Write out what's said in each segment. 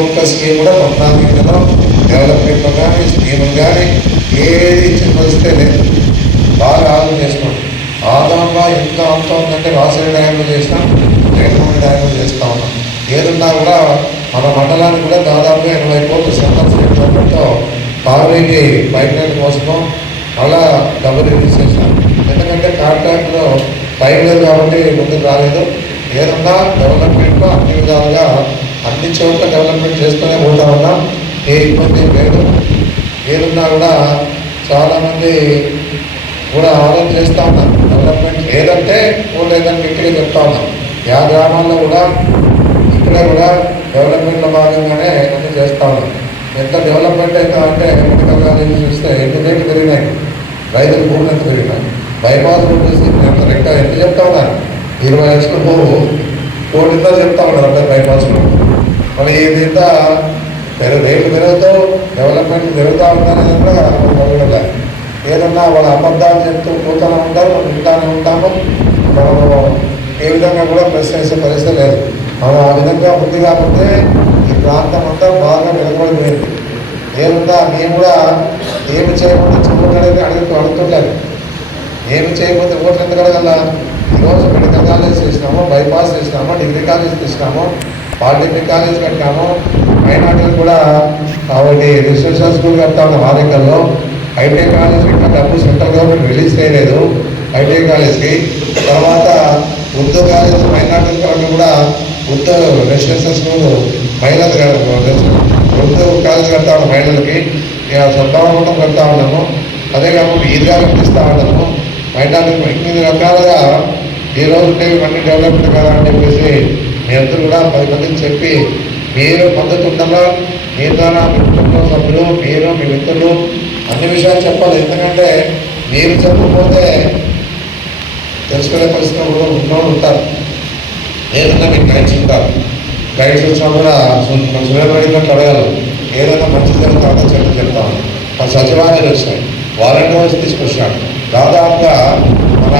ఒక్క స్కీమ్ కూడా ప్రణాళికలో డెవలప్మెంట్లో కానీ స్కీములు కానీ ఏది చెప్పలిస్తే లేదు. బాగా ఆదం చేసుకోండి. ఆదాయంలో ఎంత అంత ఉందంటే రాసరి డ్యాములు చేసినాం జగన్మోహన్ డ్యాములు చేస్తా ఉన్నాం. ఏదున్నా కూడా మన మండలానికి కూడా దాదాపుగా ఎనభై కోట్ల శాతం స్టేట్ కావేరీ పైప్ లైన్ కోసము మళ్ళా డబ్బు రిలీజ్ చేసినాం ఎందుకంటే కాంట్రాక్ట్లో టైం లేదు కాబట్టి ముందుకు రాలేదు. ఏదన్నా డెవలప్మెంట్లో అన్ని విధాలుగా అన్ని ఒక డెవలప్మెంట్ చేస్తూనే పోతా ఉన్నాం. ఏ ఇబ్బంది లేదు. ఏదున్నా కూడా చాలామంది కూడా ఆలోచన చేస్తూ ఉన్నాం డెవలప్మెంట్ లేదంటే ఓ లేదని గట్టిగా చెప్తా ఉన్నాం యా గ్రామాల్లో కూడా ఇక్కడ కూడా డెవలప్మెంట్లో భాగంగానే అన్నీ చేస్తూ ఉన్నాం ఎంత డెవలప్మెంట్ అవుతా అంటే మెడికల్ కాలేజీ చూస్తే ఎన్ని రేట్లు పెరిగినాయి? రైతులు భూములు ఎంత పెరిగినాయి? బైపాస్ రోడ్ చూసి ఎంత? రెక్క ఎంత చెప్తా ఉన్నారు? ఇరవై లక్షల పోవు. కోటితో చెప్తా ఉన్నారు అబ్బాయి బైపాస్ రోడ్ మరి ఇదంతా పెరుగు రేట్లు పెరుగుతూ డెవలప్మెంట్ పెరుగుతూ ఉందనేది కూడా మొదలలే ఏదన్నా వాళ్ళ అబద్ధాలు చెప్తూ పోతూనే ఉంటారు మనం వింటానే ఉంటాము. మనము ఏ విధంగా కూడా ప్రశ్నించే పరిస్థితి లేదు. మనం ఆ విధంగా ఉంది కాకపోతే ఈ ప్రాంతం అంతా బాగా నిలబడిపోయింది ఏముందా మేము కూడా ఏమి చేయకుండా చూడడానికి అడుగుతూ అడుగుతుంటారు ఏమి చేయకపోతే ఓట్లు ఎందుకు అడగల? ఈరోజు మెడికల్ కాలేజ్ చేసినాము బైపాస్ చేసినాము డిగ్రీ కాలేజ్ చేసినాము పాలిటెక్నిక్ కాలేజ్ కట్టాము. మైనార్టీలు కూడా కాబట్టి రెసిడెన్షియల్ స్కూల్ కడతా ఉన్నాం ఆరేకల్లో ఐటీఐ కాలేజ్ కట్టిన డబ్బు సెంట్రల్ గవర్నమెంట్ రిలీజ్ చేయలేదు ఐటీఐ కాలేజ్కి. తర్వాత ఉర్దూ కాలేజ్ మైనార్టీల కాలేజ్ కూడా ఉర్దూ రెసిడెన్షియల్ స్కూల్ మహిళలు ఉర్దూ కాలేజ్ కడతా ఉన్నాం మహిళలకి ఇక సొంతం కడతా ఉన్నాము. అదే కాకుండా ఈద్గా కట్టిస్తా ఉన్నాము. మైనార్టీ ఇన్ని రకాలుగా ఈ రోజు ఇవన్నీ డెవలప్మెంట్ కదా అని చెప్పేసి మీ అందరూ కూడా పది మందికి చెప్పి మీరు మద్దతు ఉండాలా మీ ద్వారా మీ కుటుంబ సభ్యులు మీరు మీ మిత్రులు అన్ని విషయాలు చెప్పాలి. ఎందుకంటే మీరు చెప్పకపోతే తెలుసుకునే పరిస్థితి కూడా ఉన్నోళ్ళు ఉంటారు. ఏదన్నా మీకు గైడ్స్ ఉంటారు. గైడ్స్ వచ్చినా కూడా సులభమైనట్లు అడగాలి. ఏదైనా మంచి జరుగుతుందో చెట్టు చెప్తాను మన సచివాలయాలు వచ్చాయి. వాలంటీర్స్ తీసుకొచ్చాడు దాదాపుగా మన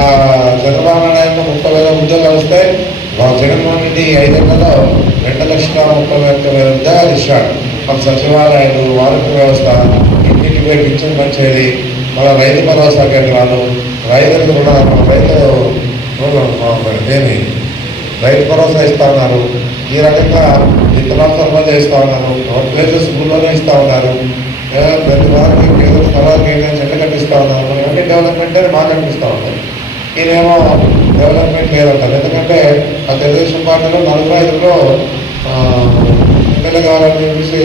చంద్రబాబు నాయుడు ముప్పై వేల ఉద్యోగాలు వస్తే జగన్మోహన్ రెడ్డి ఐదేళ్ళలో రెండు లక్షల ముప్పై ఒక్క వేల ఉద్యోగాలు ఇచ్చాడు. మన సచివాలయాలు ఆరోగ్య వ్యవస్థ ఇంటికి పోయి పింఛన్ పంచేది మన రైతు భరోసా కేంద్రాలు రైతులకు కూడా మన రైతు దేని రైతు భరోసా ఇస్తా ఉన్నారు. ఈ రకంగా విత్తనాలు సరఫరా చేస్తా ఉన్నారు ప్లేసెస్ స్కూల్లోనే ఇస్తా ఉన్నారు. ప్రతి వారికి కేంద్ర స్థలానికి చెట్లు కట్టిస్తూ ఉన్నారు. ఇవన్నీ డెవలప్మెంట్ అని బాగా కనిపిస్తూ ఉంటాయి ఈయనేమో డెవలప్మెంట్ లేదంటారు ఎందుకంటే ఆ తెలుగుదేశం పార్టీలో నలుగురు ఐదుగురు ఎమ్మెల్యే కావాలని చెప్పేసి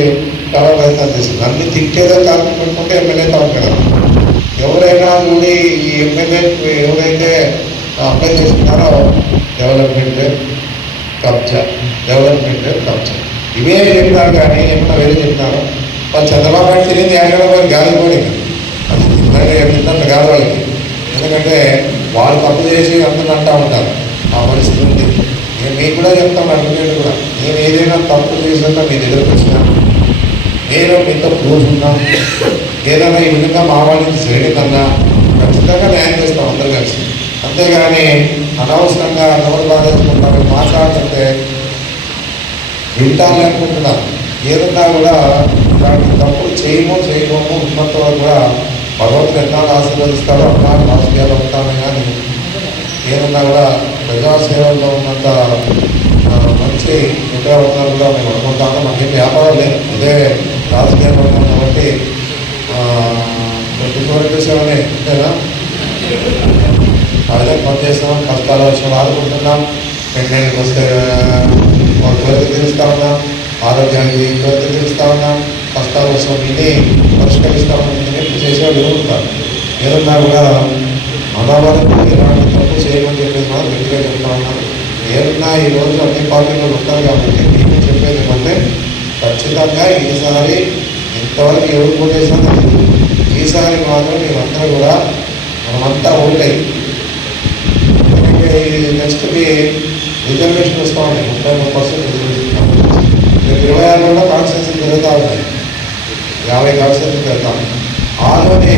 చాలా ప్రయత్నం చేసింది. అన్ని తిట్టేదో కారణం పెట్టుకుంటే ఎమ్మెల్యే తాను కదా ఎవరైనా నుండి ఈ ఎమ్మెల్యే ఎవరైతే అప్లై చేస్తున్నారో డెవలప్మెంట్ కబ్జా డెవలప్మెంట్ కబ్జా. ఇవే చెప్తారు కానీ ఏమన్నా వేరే చెప్తారు? వాళ్ళు చంద్రబాబు నాయుడు తెలియదు ఎక్కడ పోయి గాలి పోయి. అది తిన్నట్టు తిన్నట్టు కాదు వాళ్ళకి. ఎందుకంటే వాళ్ళు తప్పు చేసి అందరూ అంటూ ఉంటారు. ఆ పరిస్థితి ఉంది. నేను మీకు కూడా చెప్తాను అడ్వకేట్ కూడా. నేను ఏదైనా తప్పు చేసినా మీ దగ్గరకు వచ్చినా నేను మీతో కూర్చున్నాం ఏదైనా ఈ విధంగా మా వాళ్ళకి జరిగిందన్నా ఖచ్చితంగా న్యాయం చేస్తాం అందరూ కలిసి. అంతేగాని అనవసరంగా నోరు బాధేసుకుంటారు మాట్లాడుతుంటే వింటాను అనుకుంటున్నాను ఏదన్నా కూడా ఇలాంటి తప్పులు చేయమో చేయమో ఉన్నంత వరకు కూడా భగవంతుడు ఎన్నాళ్ళు ఆశీర్వదిస్తాడో అన్నాళ్ళు రాజకీయాలు ఉంటాను కానీ ఏమన్నా కూడా ప్రజాసేవల్లో ఉన్నంత ఆ, మంచి విగ్రహాలు కూడా మేము అనుకుంటాము మాకేం వ్యాపారం లేదు. ఇదే రాజకీయాలు ఉన్నాం కాబట్టి ట్వంటీ ఫోర్ ఇంటూ సెవెన్ అంతేనా? ఆ విధంగా పనిచేస్తున్నాం కష్టాలు వచ్చిన ఆదుకుంటున్నాం. పెళ్ళికి వస్తే వాళ్ళ కోరిక తీరుస్తా ఉన్నాం. ఆరోగ్యానికి కోరిక తీరుస్తా ఉన్నాం. కష్టాలు ఇది పరిష్కరిస్తామని చెప్పి ఉన్నాం ఇన్ని చేసేవాళ్ళు ఎవరు ఏదన్నా కూడా మహాభారతం ఇలాంటి తప్పు చేయమని చెప్పేసి మనం గట్టిగా చెప్తా ఉన్నాం ఏదన్నా ఈరోజు అన్ని పార్టీలు ఉంటారు కాబట్టి మీకు చెప్పేది ఏమంటే ఖచ్చితంగా ఈసారి ఇంతవరకు ఎవరు కొట్టేసినా ఈసారి మాత్రం మీరందరూ కూడా మనమంతా ఉంటాయి నెక్స్ట్ మీ రిజర్వేషన్ వస్తూ ఉన్నాయి. ముప్పై మూడు పర్సెంట్ రిజర్వేషన్ రేపు ఇరవై ఆరులో కాన్స్టిట్యూన్సీ పెరుగుతూ ఉన్నాయి యాభై కాన్స్టిట్యూన్సీ వెళ్తాం ఆలోనే